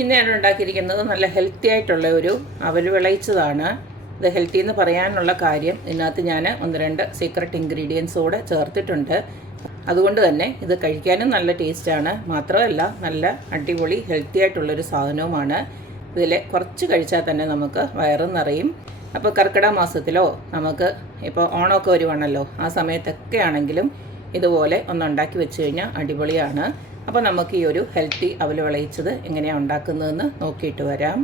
ഇന്ന് ഞാൻ ഉണ്ടാക്കിയിരിക്കുന്നത് നല്ല ഹെൽത്തി ആയിട്ടുള്ള ഒരു അവൽ വിളയിച്ചതാണ്. ഇത് ഹെൽത്തി എന്ന് പറയാനുള്ള കാര്യം ഇതിനകത്ത് ഞാൻ 1-2 സീക്രട്ട് ഇൻഗ്രീഡിയൻസ് കൂടെ ചേർത്തിട്ടുണ്ട്. അതുകൊണ്ട് തന്നെ ഇത് കഴിക്കാനും നല്ല ടേസ്റ്റാണ്. മാത്രമല്ല നല്ല അടിപൊളി ഹെൽത്തി ആയിട്ടുള്ളൊരു സാധനവുമാണ്. ഇതിൽ കുറച്ച് കഴിച്ചാൽ തന്നെ നമുക്ക് വയറ് നിറയും. അപ്പോൾ കർക്കിടക മാസത്തിലോ നമുക്ക് ഇപ്പോൾ ഓണമൊക്കെ വരുവാണല്ലോ, ആ സമയത്തൊക്കെ ആണെങ്കിലും ഇതുപോലെ ഒന്നുണ്ടാക്കി വെച്ച് കഴിഞ്ഞാൽ അടിപൊളിയാണ്. അപ്പോൾ നമുക്ക് ഈ ഒരു ഹെൽത്തി അവൽ വിളയിച്ചത് എങ്ങനെയാണ് ഉണ്ടാക്കുന്നതെന്ന് നോക്കിയിട്ട് വരാം.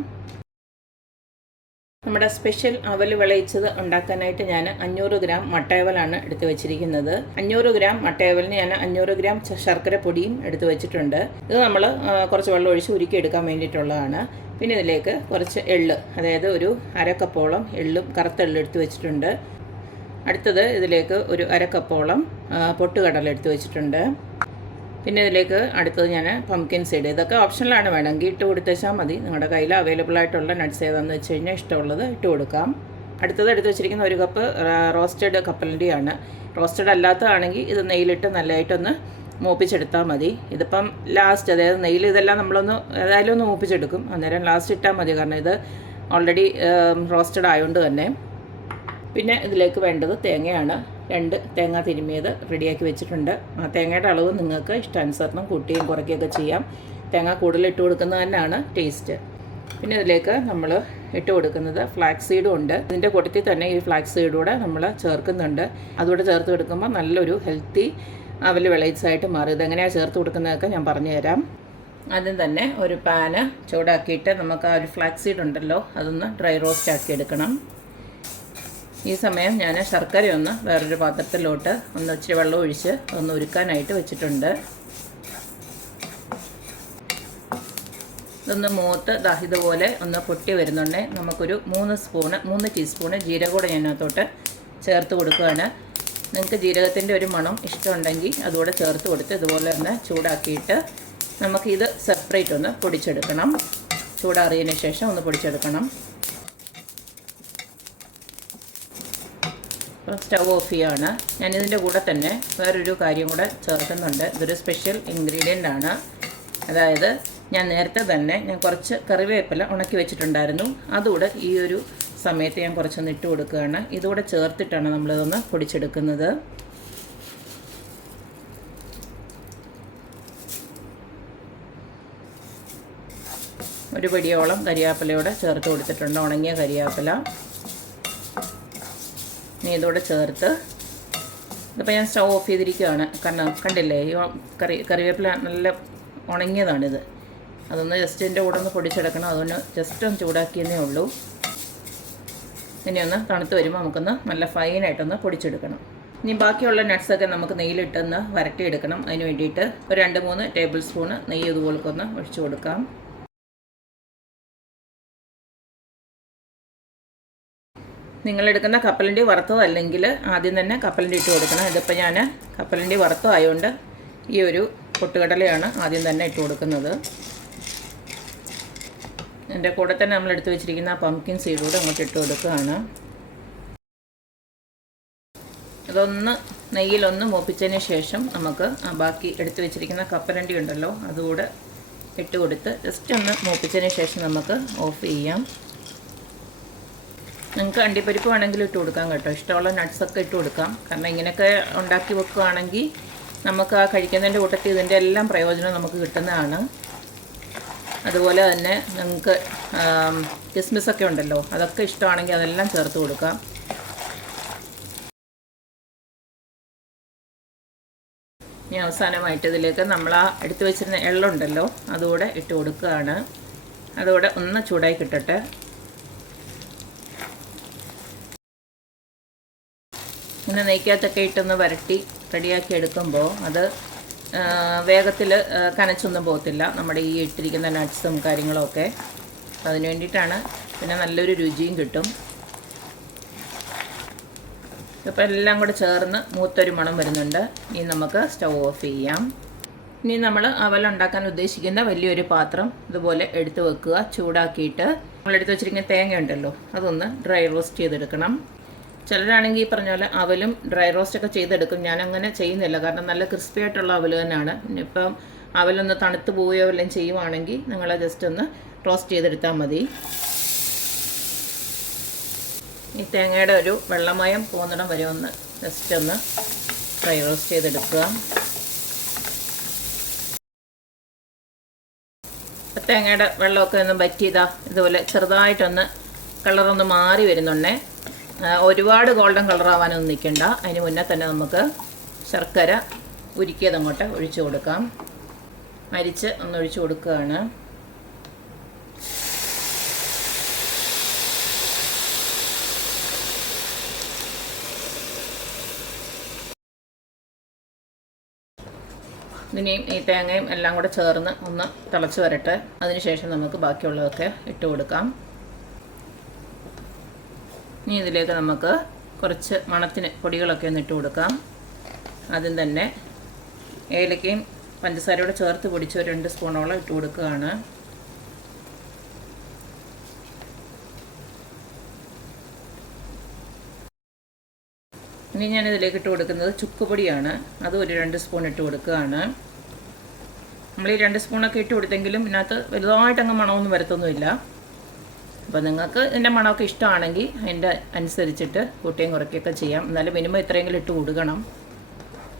നമ്മുടെ സ്പെഷ്യൽ അവൽ വിളയിച്ചത് ഉണ്ടാക്കാനായിട്ട് ഞാൻ 500 ഗ്രാം മട്ടയവലാണ് എടുത്ത് വെച്ചിരിക്കുന്നത്. 500 ഗ്രാം മട്ടയവലിന് ഞാൻ 500 ഗ്രാം ശർക്കര പൊടിയും എടുത്ത് വെച്ചിട്ടുണ്ട്. ഇത് നമ്മൾ കുറച്ച് വെള്ളം ഒഴിച്ച് ഉരുക്കിയെടുക്കാൻ വേണ്ടിയിട്ടുള്ളതാണ്. പിന്നെ ഇതിലേക്ക് കുറച്ച് എള്ള്, അതായത് ഒരു 1/2 കപ്പോളം എള്ളും കറുത്ത എള്ള് എടുത്ത് വെച്ചിട്ടുണ്ട്. അടുത്തത് ഇതിലേക്ക് ഒരു 1/2 കപ്പോളം പൊട്ടുകടല എടുത്ത് വെച്ചിട്ടുണ്ട്. പിന്നെ ഇതിലേക്ക് അടുത്തത് ഞാൻ പംകിൻ സീഡ്, ഇതൊക്കെ ഓപ്ഷനിലാണ്, വേണമെങ്കിൽ ഇട്ട് കൊടുത്തേച്ചാൽ മതി. നിങ്ങളുടെ കയ്യിൽ അവൈലബിൾ ആയിട്ടുള്ള നട്ട്സ് ഏതാണെന്ന് വെച്ച് കഴിഞ്ഞാൽ ഇഷ്ടമുള്ളത് ഇട്ട് കൊടുക്കാം. അടുത്തത് എടുത്ത് വെച്ചിരിക്കുന്ന 1 കപ്പ് റോസ്റ്റഡ് കപ്പലണ്ടിയാണ്. റോസ്റ്റഡ് അല്ലാത്തതാണെങ്കിൽ ഇത് നെയ്യിലിട്ട് നല്ലതായിട്ടൊന്ന് മൂപ്പിച്ചെടുത്താൽ മതി. ഇതിപ്പം ലാസ്റ്റ്, അതായത് നെയ്യിൽ ഇതെല്ലാം നമ്മളൊന്ന് ഏതായാലും ഒന്ന് മൂപ്പിച്ചെടുക്കും, അന്നേരം ലാസ്റ്റ് ഇട്ടാൽ മതി, കാരണം ഇത് ഓൾറെഡി റോസ്റ്റഡ് ആയതുകൊണ്ട് തന്നെ. പിന്നെ ഇതിലേക്ക് വേണ്ടത് തേങ്ങയാണ്. 2 തേങ്ങ തിരുമ്മിയത് റെഡിയാക്കി വെച്ചിട്ടുണ്ട്. ആ തേങ്ങയുടെ അളവ് നിങ്ങൾക്ക് ഇഷ്ടാനുസരണം കൂട്ടുകയും കുറയ്ക്കുകയൊക്കെ ചെയ്യാം. തേങ്ങ കൂടുതൽ ഇട്ട് കൊടുക്കുന്നത് തന്നെയാണ് ടേസ്റ്റ്. പിന്നെ ഇതിലേക്ക് നമ്മൾ ഇട്ട് കൊടുക്കുന്നത് ഫ്ലാക്സ് സീഡും ഉണ്ട്. ഇതിൻ്റെ കൂട്ടത്തിൽ തന്നെ ഈ ഫ്ലാക്സ് സീഡൂടെ നമ്മൾ ചേർക്കുന്നുണ്ട്. അതുകൂടെ ചേർത്ത് കൊടുക്കുമ്പോൾ നല്ലൊരു ഹെൽത്തി അവൽ വിളയിച്ചായിട്ട് മാറും. ഇതെങ്ങനെയാണ് ചേർത്ത് കൊടുക്കുന്നതൊക്കെ ഞാൻ പറഞ്ഞു തരാം. ആദ്യം തന്നെ ഒരു പാന് ചൂടാക്കിയിട്ട് നമുക്ക് ആ ഒരു ഫ്ലാക്സ് സീഡ് ഉണ്ടല്ലോ അതൊന്ന് ഡ്രൈ റോസ്റ്റ് ആക്കി എടുക്കണം. ഈ സമയം ഞാൻ ശർക്കരയൊന്ന് വേറൊരു പാത്രത്തിലോട്ട് ഇച്ചിരി വെള്ളം ഒഴിച്ച് ഒന്ന് ഉരുക്കാനായിട്ട് വെച്ചിട്ടുണ്ട്. ഇതൊന്ന് മൂത്ത് ഇതുപോലെ ഒന്ന് പൊട്ടി വരുന്നുണ്ടേ നമുക്കൊരു 3 ടീസ്പൂണ് ജീരകം കൂടെ ഞാനകത്തോട്ട് ചേർത്ത് കൊടുക്കുകയാണ്. നിങ്ങൾക്ക് ജീരകത്തിൻ്റെ ഒരു മണം ഇഷ്ടമുണ്ടെങ്കിൽ അതുകൂടെ ചേർത്ത് കൊടുത്ത് ഇതുപോലെ ഒന്ന് ചൂടാക്കിയിട്ട് നമുക്കിത് സെപ്പറേറ്റ് ഒന്ന് പൊടിച്ചെടുക്കണം. ചൂടാറിയതിന് ശേഷം ഒന്ന് പൊടിച്ചെടുക്കണം. സ്റ്റൗ ഓഫ് ചെയ്യാണ്. ഞാനിതിൻ്റെ കൂടെ തന്നെ വേറൊരു കാര്യം കൂടെ ചേർക്കുന്നുണ്ട്. ഇതൊരു സ്പെഷ്യൽ ഇൻഗ്രീഡിയൻ്റ് ആണ്. അതായത് ഞാൻ നേരത്തെ തന്നെ കുറച്ച് കറിവേപ്പില ഉണക്കി വെച്ചിട്ടുണ്ടായിരുന്നു. അതുകൂടെ ഈ ഒരു സമയത്ത് ഞാൻ കുറച്ചൊന്ന് ഇട്ട് കൊടുക്കുകയാണ്. ഇതുകൂടെ ചേർത്തിട്ടാണ് നമ്മളിതൊന്ന് പൊടിച്ചെടുക്കുന്നത്. ഒരു പിടിയോളം കരിവേപ്പിലയോടെ ചേർത്ത് കൊടുത്തിട്ടുണ്ട്, ഉണങ്ങിയ കരിവേപ്പില. ഇനി ഇതോടെ ചേർത്ത് ഇതിപ്പോൾ ഞാൻ സ്റ്റൗ ഓഫ് ചെയ്തിരിക്കുകയാണ്. കാരണം കണ്ടില്ലേ, ഈ കറിവേപ്പില നല്ല ഉണങ്ങിയതാണിത്. അതൊന്ന് ജസ്റ്റ് ഇതിൻ്റെ കൂടെ ഒന്ന് പൊടിച്ചെടുക്കണം. അതൊന്ന് ജസ്റ്റ് ഒന്ന് ചൂടാക്കിയെന്നേ ഉള്ളൂ. ഇനി ഒന്ന് തണുത്ത് വരുമ്പോൾ നമുക്കൊന്ന് നല്ല ഫൈനായിട്ടൊന്ന് പൊടിച്ചെടുക്കണം. ഇനി ബാക്കിയുള്ള നട്ട്സൊക്കെ നമുക്ക് നെയ്യിലിട്ടൊന്ന് വരട്ടിയെടുക്കണം. അതിന് വേണ്ടിയിട്ട് ഒരു 2-3 ടേബിൾ സ്പൂണ് നെയ്യ് ഇതുപോലൊക്കെ ഒന്ന് ഒഴിച്ചു കൊടുക്കാം. നിങ്ങളെടുക്കുന്ന കപ്പലണ്ടി വറുത്തതല്ലെങ്കിൽ ആദ്യം തന്നെ കപ്പലണ്ടി ഇട്ട് കൊടുക്കണം. ഇതിപ്പോൾ ഞാൻ കപ്പലണ്ടി വറുത്തതായതുകൊണ്ട് ഈ ഒരു പൊട്ടുകടലയാണ് ആദ്യം തന്നെ ഇട്ട് കൊടുക്കുന്നത്. എൻ്റെ കൂടെ തന്നെ നമ്മൾ എടുത്ത് വെച്ചിരിക്കുന്ന പംകിൻ സീഡ് കൂടെ അങ്ങോട്ട് ഇട്ട് കൊടുക്കുകയാണ്. അതൊന്ന് നെയ്യിലൊന്ന് മൂപ്പിച്ചതിന് ശേഷം നമുക്ക് ബാക്കി എടുത്ത് വെച്ചിരിക്കുന്ന കപ്പലണ്ടി ഉണ്ടല്ലോ അതുകൂടെ ഇട്ട് കൊടുത്ത് ജസ്റ്റ് ഒന്ന് മൂപ്പിച്ചതിന് ശേഷം നമുക്ക് ഓഫ് ചെയ്യാം. നിങ്ങൾക്ക് അണ്ടിപ്പരിപ്പ് വേണമെങ്കിലും ഇട്ട് കൊടുക്കാം കേട്ടോ. ഇഷ്ടമുള്ള നട്ട്സൊക്കെ ഇട്ട് കൊടുക്കാം. കാരണം ഇങ്ങനെയൊക്കെ ഉണ്ടാക്കി വെക്കുകയാണെങ്കിൽ നമുക്ക് ആ കഴിക്കുന്നതിൻ്റെ കൂട്ടത്തിൽ ഇതിൻ്റെ എല്ലാം പ്രയോജനം നമുക്ക് കിട്ടുന്നതാണ്. അതുപോലെ തന്നെ നിങ്ങൾക്ക് കിസ്മിസൊക്കെ ഉണ്ടല്ലോ, അതൊക്കെ ഇഷ്ടമാണെങ്കിൽ അതെല്ലാം ചേർത്ത് കൊടുക്കാം. ഇനി അവസാനമായിട്ട് ഇതിലേക്ക് നമ്മൾ ആ എടുത്തു വെച്ചിരുന്ന എള്ളുണ്ടല്ലോ അതുകൂടെ ഇട്ട് കൊടുക്കുകയാണ്. അതുകൂടെ ഒന്ന് ചൂടായി കിട്ടട്ടെ. ഇങ്ങനെ നെയ്ക്കകത്തൊക്കെ ഇട്ടൊന്ന് വരട്ടി റെഡിയാക്കി എടുക്കുമ്പോൾ അത് വേഗത്തിൽ കനച്ചൊന്നും പോകത്തില്ല, നമ്മുടെ ഈ ഇട്ടിരിക്കുന്ന നട്ട്സും കാര്യങ്ങളൊക്കെ. അതിന് വേണ്ടിയിട്ടാണ്. പിന്നെ നല്ലൊരു രുചിയും കിട്ടും. ഇപ്പോൾ എല്ലാം കൂടെ ചേർന്ന് മൂത്തൊരു മണം വരുന്നുണ്ട്. ഇനി നമുക്ക് സ്റ്റൗ ഓഫ് ചെയ്യാം. ഇനി നമ്മൾ അവലുണ്ടാക്കാൻ ഉദ്ദേശിക്കുന്ന വലിയൊരു പാത്രം ഇതുപോലെ എടുത്ത് വെക്കുക. ചൂടാക്കിയിട്ട് നമ്മളെടുത്ത് വെച്ചിരിക്കുന്ന തേങ്ങ ഉണ്ടല്ലോ അതൊന്ന് ഡ്രൈ റോസ്റ്റ് ചെയ്തെടുക്കണം. ചിലരാണെങ്കിൽ ഈ പറഞ്ഞ പോലെ അവലും ഡ്രൈ റോസ്റ്റൊക്കെ ചെയ്തെടുക്കും. ഞാനങ്ങനെ ചെയ്യുന്നില്ല, കാരണം നല്ല ക്രിസ്പി ആയിട്ടുള്ള അവൽ തന്നെയാണ്. ഇപ്പം അവലൊന്ന് തണുത്ത് പോവുകയോ വല്ലതും ചെയ്യുവാണെങ്കിൽ നിങ്ങൾ ജസ്റ്റ് ഒന്ന് റോസ്റ്റ് ചെയ്തെടുത്താൽ മതി. ഈ തേങ്ങയുടെ ഒരു വെള്ളമയം പോകുന്നിടം വരെ ഒന്ന് ജസ്റ്റ് ഒന്ന് ഫ്രൈ റോസ്റ്റ് ചെയ്തെടുക്കുക. തേങ്ങയുടെ വെള്ളമൊക്കെ ഒന്ന് വറ്റിയതാ ഇതുപോലെ ചെറുതായിട്ടൊന്ന് കളറൊന്ന് മാറി വരുന്നുണ്ടേ. ഒരുപാട് ഗോൾഡൻ കളറാവാനൊന്നും നിൽക്കണ്ട. അതിന് മുന്നേ തന്നെ നമുക്ക് ശർക്കര ഉരുക്കിയതങ്ങോട്ട് ഒഴിച്ചു കൊടുക്കാം. അരിച്ച് ഒന്ന് ഒഴിച്ചു കൊടുക്കുകയാണ്. ഇതിനെയും ഈ തേങ്ങയും എല്ലാം കൂടെ ചേർന്ന് ഒന്ന് തിളച്ച് വരട്ടെ. അതിനുശേഷം നമുക്ക് ബാക്കിയുള്ളതൊക്കെ ഇട്ട് കൊടുക്കാം. ഇനി ഇതിലേക്ക് നമുക്ക് കുറച്ച് മണത്തിന് പൊടികളൊക്കെ ഒന്ന് ഇട്ട് കൊടുക്കാം. ആദ്യം തന്നെ ഏലക്കയും പഞ്ചസാരയോടെ ചേർത്ത് പൊടിച്ച് ഒരു 2 സ്പൂണോളം ഇട്ട് കൊടുക്കുകയാണ്. ഇനി ഞാനിതിലേക്ക് ഇട്ട് കൊടുക്കുന്നത് ചുക്കുപൊടിയാണ്. അത് ഒരു 2 സ്പൂൺ ഇട്ട് കൊടുക്കുകയാണ്. നമ്മൾ ഈ 2 സ്പൂണൊക്കെ ഇട്ട് കൊടുത്തെങ്കിലും ഇതിനകത്ത് വലുതായിട്ടങ്ങ് മണമൊന്നും വരത്തൊന്നുമില്ല. അപ്പോൾ നിങ്ങൾക്ക് ഇതിൻ്റെ മണമൊക്കെ ഇഷ്ടമാണെങ്കിൽ അതിൻ്റെ അനുസരിച്ചിട്ട് കൂട്ടുകയും കുറയ്ക്കുകയൊക്കെ ചെയ്യാം. എന്നാലും മിനിമം ഇത്രയെങ്കിലും ഇട്ട് കൊടുക്കണം,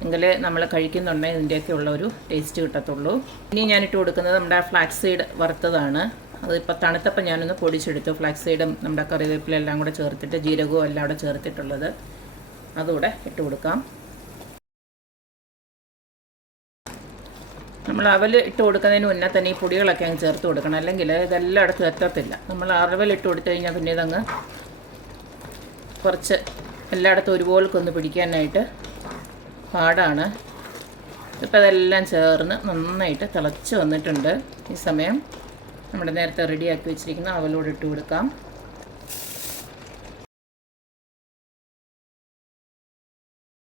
എങ്കിലേ നമ്മൾ കഴിക്കുന്നുണ്ടെങ്കിൽ ഇതിൻ്റെയൊക്കെ ഉള്ള ഒരു ടേസ്റ്റ് കിട്ടത്തുള്ളൂ. ഇനി ഞാനിട്ട് കൊടുക്കുന്നത് നമ്മുടെ ഫ്ലാക്സ് സീഡ് വറുത്തതാണ്. അതിപ്പോൾ തണുത്തപ്പോൾ ഞാനൊന്ന് പൊടിച്ചെടുത്തു. ഫ്ലാക്സ് സീഡും നമ്മുടെ കറിവേപ്പില എല്ലാം കൂടെ ചേർത്തിട്ട് ജീരകവും എല്ലാം കൂടെ ചേർത്തിട്ടുള്ളത് അതുകൂടെ ഇട്ട് കൊടുക്കാം. നമ്മൾ അവൽ ഇട്ട് കൊടുക്കുന്നതിന് മുന്നേ തന്നെ ഈ പൊടികളൊക്കെ അങ്ങ് ചേർത്ത് കൊടുക്കണം, അല്ലെങ്കിൽ ഇതെല്ലായിടത്തും എത്തത്തില്ല. നമ്മൾ അവൽ ഇട്ട് കൊടുത്തു കഴിഞ്ഞാൽ പിന്നെ ഇതങ്ങ് കുറച്ച് എല്ലായിടത്തും ഒരുപോലെ കൊന്ന് പിടിക്കാനായിട്ട് പാടാണ്. ഇപ്പോൾ അതെല്ലാം ചേർന്ന് നന്നായിട്ട് തിളച്ച് വന്നിട്ടുണ്ട്. ഈ സമയം നമ്മുടെ നേരത്തെ റെഡിയാക്കി വെച്ചിരിക്കുന്ന അവലോട് ഇട്ട് കൊടുക്കാം.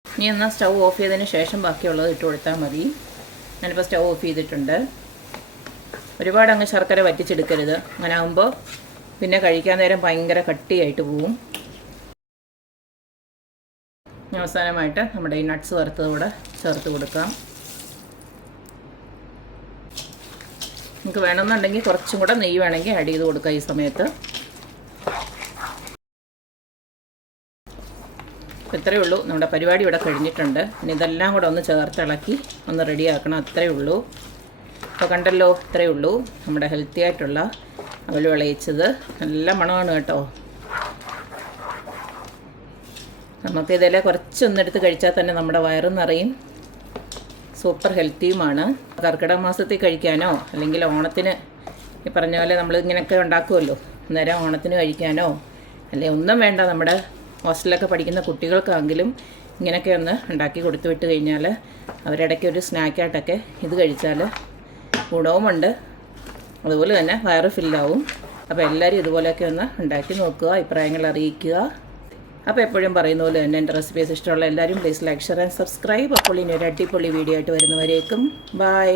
ഇനി എന്നാൽ സ്റ്റൗ ഓഫ് ചെയ്തതിന് ശേഷം ബാക്കിയുള്ളത് ഇട്ട് കൊടുത്താൽ മതി. ഞാനിപ്പോൾ സ്റ്റൗ ഓഫ് ചെയ്തിട്ടുണ്ട്. ഒരുപാട് അങ്ങ് ശർക്കര വറ്റിച്ചെടുക്കരുത്, അങ്ങനെ ആകുമ്പോൾ പിന്നെ കഴിക്കാൻ നേരം ഭയങ്കര കട്ടിയായിട്ട് പോവും. അവസാനമായിട്ട് നമ്മുടെ ഈ നട്ട്സ് വറുത്തതൂടെ ചേർത്ത് കൊടുക്കാം. നമുക്ക് വേണമെന്നുണ്ടെങ്കിൽ കുറച്ചും കൂടെ നെയ്യ് വേണമെങ്കിൽ ആഡ് ചെയ്ത് കൊടുക്കാം ഈ സമയത്ത്. ഇത്രയേ ഉള്ളൂ, നമ്മുടെ പരിപാടി ഇവിടെ കഴിഞ്ഞിട്ടുണ്ട്. ഇനി ഇതെല്ലാം കൂടെ ഒന്ന് ചേർത്തിളക്കി ഒന്ന് റെഡിയാക്കണം, അത്രയേ ഉള്ളൂ. അപ്പോൾ കണ്ടല്ലോ, ഇത്രയേ ഉള്ളൂ നമ്മുടെ ഹെൽത്തി ആയിട്ടുള്ള അവൽ വിളയിച്ചത്. നല്ല മണമാണ് കേട്ടോ. നമുക്കിതിലെ കുറച്ചൊന്നെടുത്ത് കഴിച്ചാൽ തന്നെ നമ്മുടെ വയറ് നിറയും, സൂപ്പർ ഹെൽത്തിയുമാണ്. കർക്കിടക മാസത്തിൽ കഴിക്കാനോ അല്ലെങ്കിൽ ഓണത്തിന് ഈ പറഞ്ഞ പോലെ നമ്മൾ ഇങ്ങനെയൊക്കെ ഉണ്ടാക്കുമല്ലോ, അന്നേരം ഓണത്തിന് കഴിക്കാനോ അല്ലെങ്കിൽ ഒന്നും വേണ്ട, നമ്മുടെ ഹോസ്റ്റലിലൊക്കെ പഠിക്കുന്ന കുട്ടികൾക്കാണെങ്കിലും ഇങ്ങനെയൊക്കെ ഒന്ന് ഉണ്ടാക്കി കൊടുത്തു വിട്ട് കഴിഞ്ഞാൽ അവരിടയ്ക്ക് ഒരു സ്നാക്കായിട്ടൊക്കെ ഇത് കഴിച്ചാൽ ഗുണവുമുണ്ട്, അതുപോലെ തന്നെ വയറ് ഫില്ലാവും. അപ്പോൾ എല്ലാവരും ഇതുപോലെയൊക്കെ ഒന്ന് ഉണ്ടാക്കി നോക്കുക, അഭിപ്രായങ്ങൾ അറിയിക്കുക. അപ്പോൾ എപ്പോഴും പറയുന്ന പോലെ തന്നെ എൻ്റെ റെസിപ്പീസ് ഇഷ്ടമുള്ള എല്ലാവരും please like, share and subscribe. അപ്പോൾ ഇനി ഒരു അടിപൊളി വീഡിയോ ആയിട്ട് വരുന്നവരേക്കും ബൈ.